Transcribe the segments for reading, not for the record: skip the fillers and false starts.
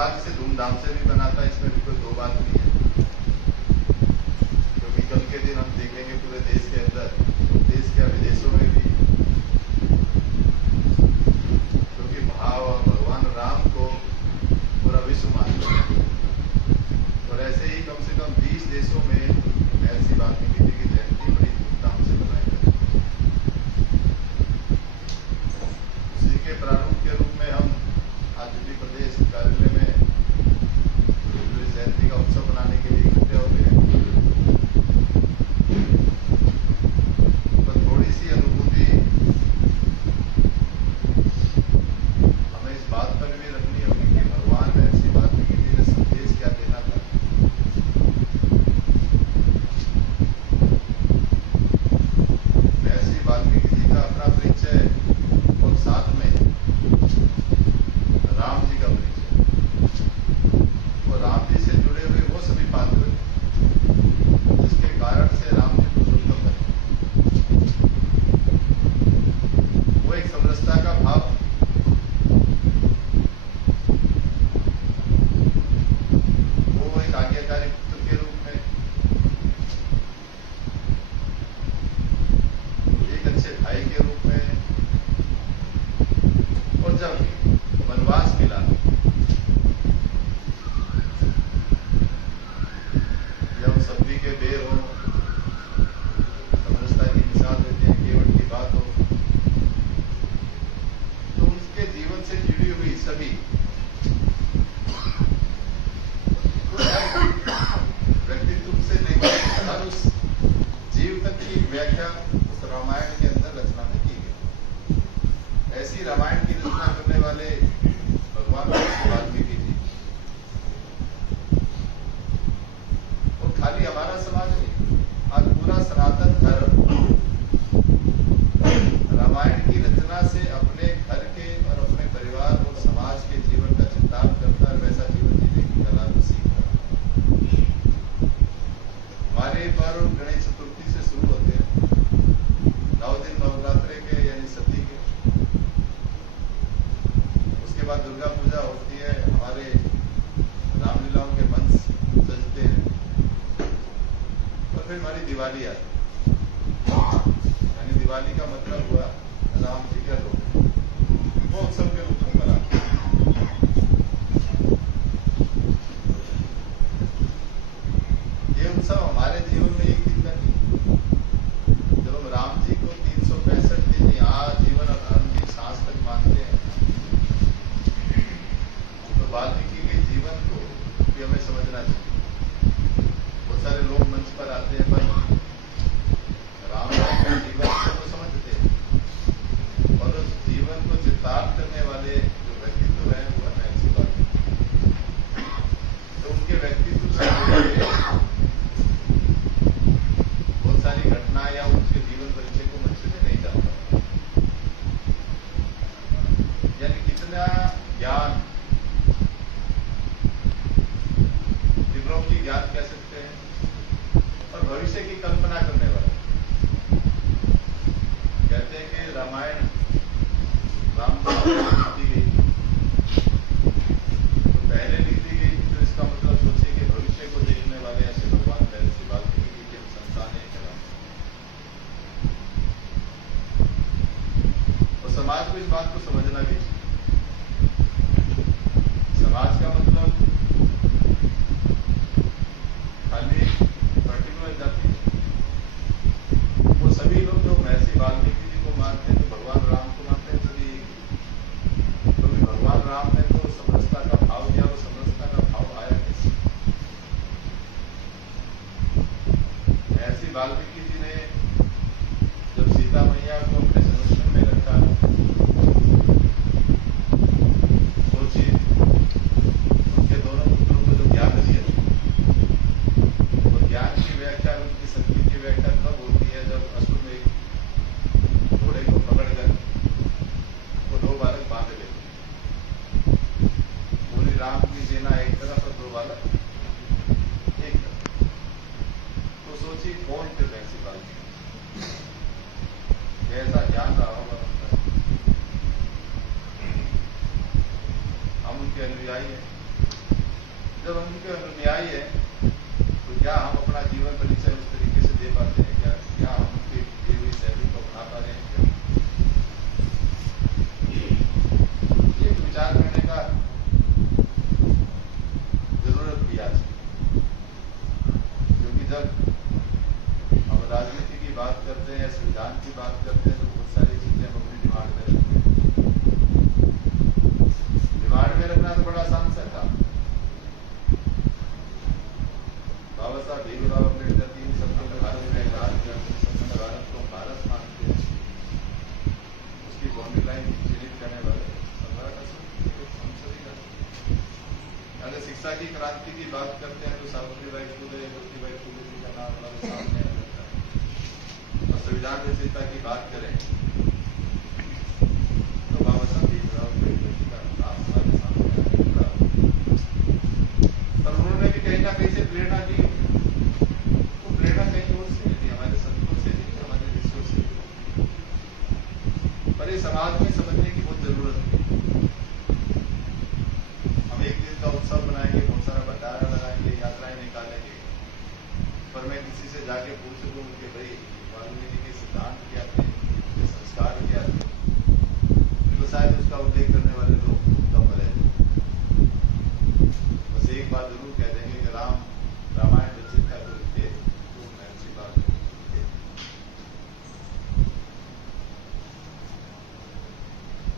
सौभाग्य से धूमधाम से भी बनाता है, इसमें भी कोई दो बात नहीं है। क्योंकि कल के दिन हम देखेंगे पूरे देश के अंदर, देश के विदेशों में भी, क्योंकि भाव भगवान राम को पूरा विश्व मानता है। और ऐसे ही कम से कम 20 देशों में ऐसी वाल्मीकि जी की जयंती बड़ी धूमधाम से मनाई जाती है। उसी के प्रारूप के रूप में हम आज दिल्ली प्रदेश कार्यालय में जयंती का उत्सव मनाने के लिए इकट्ठे हो गए। तो थोड़ी सी अनुभूति हमें इस बात पर भी रखनी होगी कि भगवान महर्षि वाल्मीकि जी ने संदेश क्या देना था। महर्षि वाल्मीकि जी का अपना परिचय और साथ में राम जी का परिचय, और राम जी से जुड़े हुए वो सभी पात्र जिसके कारण से राम जी पुरुषोत्तम बने। वो एक समरसता का भाव, वो एक आज्ञाकारी पुत्र के रूप में, एक अच्छे भाई के रूप में। और जब वनवास मिला, जब सब्जी के बेर हो, समरसता की मिसाल देते हैं, केवट की बात हो, तो उसके जीवन से जुड़ी हुई सभी व्यक्तित्व से लेकर हर उस जीव तक की व्याख्या उस रामायण के अंदर रचना में की गई। ऐसी रामायण की रचना करने वाले भगवान वाल्मीकि जी, और खाली हमारा समाज नहीं, आज पूरा सनातन धर्म रामायण की रचना से अपने घर के और अपने परिवार और समाज के जीवन का चिंतन करता है, वैसा जीवन जीने की कला को सीख रहा है। हमारे पर्व गणेश चतुर्थी से शुरू होते हैं, 9 दिन नवरात्रे के यानी सती के। उसके बाद दुर्गा पूजा होती है, हमारे रामलीलाओं के मंच सजते हैं, और फिर हमारी दिवाली आती है। यानी दिवाली का मतलब हुआ राम जी का रूप, वो उत्सव के रूप में मनाते हैं। ये उत्सव हमारे जीवन में एक दिन का नहीं, जब हम राम जी को 365 दिन आजीवन और अंतिम सांस तक मानते हैं, तो वाल्मीकि के जीवन को भी हमें समझना चाहिए। बहुत सारे लोग मंच पर आते हैं, पर राम के जीवन को तो समझते हैं, और उस जीवन को चितार्थ करने वाले जो व्यक्तित्व है वो है महर्षि वाल्मीकि। तो उनके व्यक्तित्व से जुड़े बहुत सारी घटनाएं या उनके जीवन परिचय को मंच में नहीं जाता, यानी कितना ज्ञान, विवरों की ज्ञान कह सकते हैं, और भविष्य की कल्पना करने वाले। कहते हैं कि रामायण राम जी लिखी गई, तो पहले लिखी गई, तो इसका मतलब सोचिए कि भविष्य को देखने वाले ऐसे भगवान महर्षि वाल्मीकि के संतान है। और समाज को इस बात को समझना भी चाहिए। समाज का मतलब खाली पर्टिकुलर जाति, वो सभी लोग जो महर्षि वाल्मीकि जी को मानते हैं, तो भगवान राम को मानते हैं सभी। क्योंकि भगवान राम ने तो समरसता का भाव दिया, वो समरसता का भाव आया कैसे? महर्षि वाल्मीकि जी ने जब सीता मैया को अपने संरक्षण में रखा, सोचिए उनके दोनों पुत्रों को जो ज्ञान दिया, वो ज्ञान की व्याख्या, उनकी शक्ति की व्याख्या तब होती है जब असुर में की बात करते हैं तो बहुत सारी चीजें हम अपने दिमाग में रखते हैं। दिमाग में रखना तो बड़ा आसान सा था। बाबा साहब भीमराव अम्बेडकर की सबके भारत में सबने भारत को भारत मानते हैं, उसकी बाउंड्री लाइन चिन्हित करने वाले अगर शिक्षा की क्रांति की बात करते हैं तो सावित्रीबाई फुले, ज्योतिबाई फुले जी का नाम हमारे सामने आ जाता है। और संविधान रचयिता की बात करें तो बाबा साहब भीमराव अम्बेडकर जी का नाम हमारे सामने आ जाता है। और उन्होंने भी कहीं ना कहीं से प्रेरणा दी। वो प्रेरणा कहीं और से नहीं, हमारे संतों से नहीं, हमारे ऋषियों से। पर ये समाज में समझने की बहुत जरूरत है। हम एक दिन का उत्सव बनाएंगे, बहुत सारा भंडारा लगाएंगे, यात्राएं निकालेंगे, पर मैं किसी से जाके पूछ लूं कि भाई वाल्मीकि के सिद्धांत क्या थे, उनके संस्कार क्या थे, तो शायद उसका उल्लेख करने वाले लोग कम रहे। बस एक बात जरूर कह देंगे कि रामायण रचयिता जो थे वो महर्षि वाल्मीकि थे।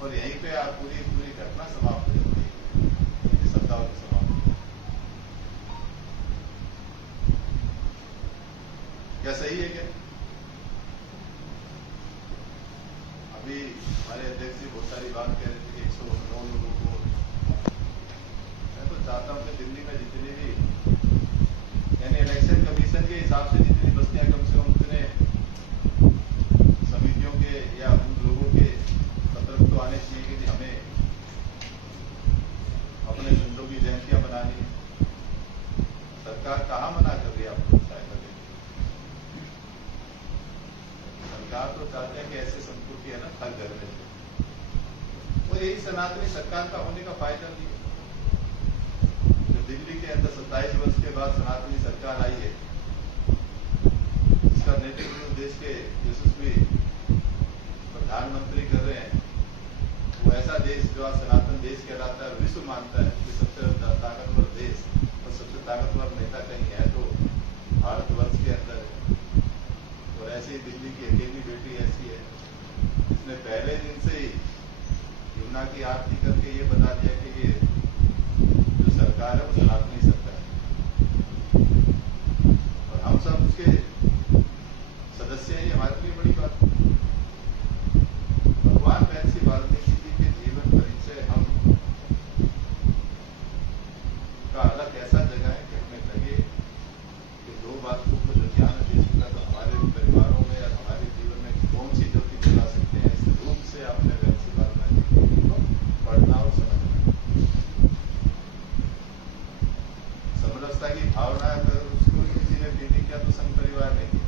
और यहीं पे आप पूरी घटना समाप्त हो गई, शब्दावली समाप्त। क्या सही है क्या? अभी हमारे अध्यक्ष जी बहुत सारी बात कह रहे थे कि 109 लोगों को। मैं तो चाहता हूं कि दिल्ली में जितनी भी यानी इलेक्शन कमीशन के हिसाब से जितनी बस्तियां कम से कम उतने समितियों के या उन लोगों के पत्र तो आने चाहिए कि हमें अपने संतों की जयंतियां बनानी है। सरकार कहाँ मना कर रही है आपको सहायता देने? सरकार तो चाहते हैं कि ऐसे संतों की है ना हर घर में। और यही सनातनी सरकार का होने का फायदा भी है। जो दिल्ली के अंदर 27 वर्ष के बाद सनातनी सरकार आई है, इसका नेतृत्व देश के यशस्वी प्रधानमंत्री कर रहे हैं। वो ऐसा देश जो आज सनातन देश कहलाता है, विश्व मानता है कि सबसे ताकतवर देश और सबसे ताकतवर नेता कहीं है तो भारतवर्ष के अंदर है। और ऐसे ही दिल्ली की अकेली बेटी ऐसी है जिसने पहले दिन से ही यमुना की आरती करके ये बता दिया कि ये जो सरकार है वो सनातनी सरकार है और हम सब उसके सदस्य हैं। हमारे लिए बड़ी बात। भगवान महर्षि वाल्मीकि जी के जीवन परिचय हम का अलग ऐसा जगह है कि हमें लगे कि दो बातों को जो ज्ञान दे सकता तो हमारे परिवारों में या हमारे जीवन में कौन सी ज्योति जला सकते हैं, इस रूप से आपने महर्षि वाल्मीकि जी को पढ़ना और समझना। समरसता की भावना अगर उसको किसी ने दी क्या तो संघ परिवार ने किया।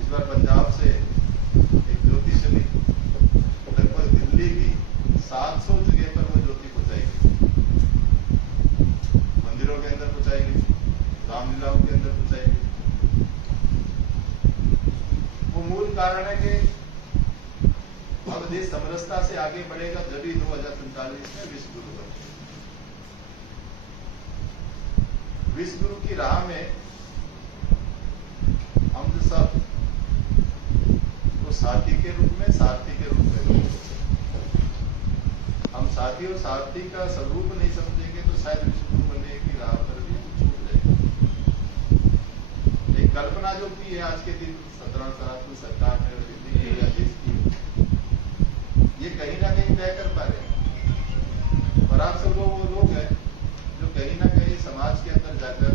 इस बार पंजाब से एक ज्योति चली, लगभग दिल्ली की 700 जगह पर वो ज्योति पहुंचाएगी। मंदिरों के अंदर पहुंचाएगी, रामलीलाओं के अंदर पहुंचाएगी। वो मूल कारण है कि अब देश समरसता से आगे बढ़ेगा जब ही 2047 में विश्व गुरु बने। विश्व गुरु की राह में हम जो सब तो साथी के रूप में सारथी के रूप में लोग हम साथी और सारथी का स्वरूप नहीं समझेंगे तो शायद विश्व गुरु बनने की राह पर भी छूट जाएगी। एक कल्पना जो की है आज के दिन 17 सनातन सरकार ने दिल्ली की या देश की, ये कहीं ना कहीं तय कर पा रहे हैं। और आप सब लोग वो लोग हैं जो कहीं ना कहीं समाज के अंदर जाकर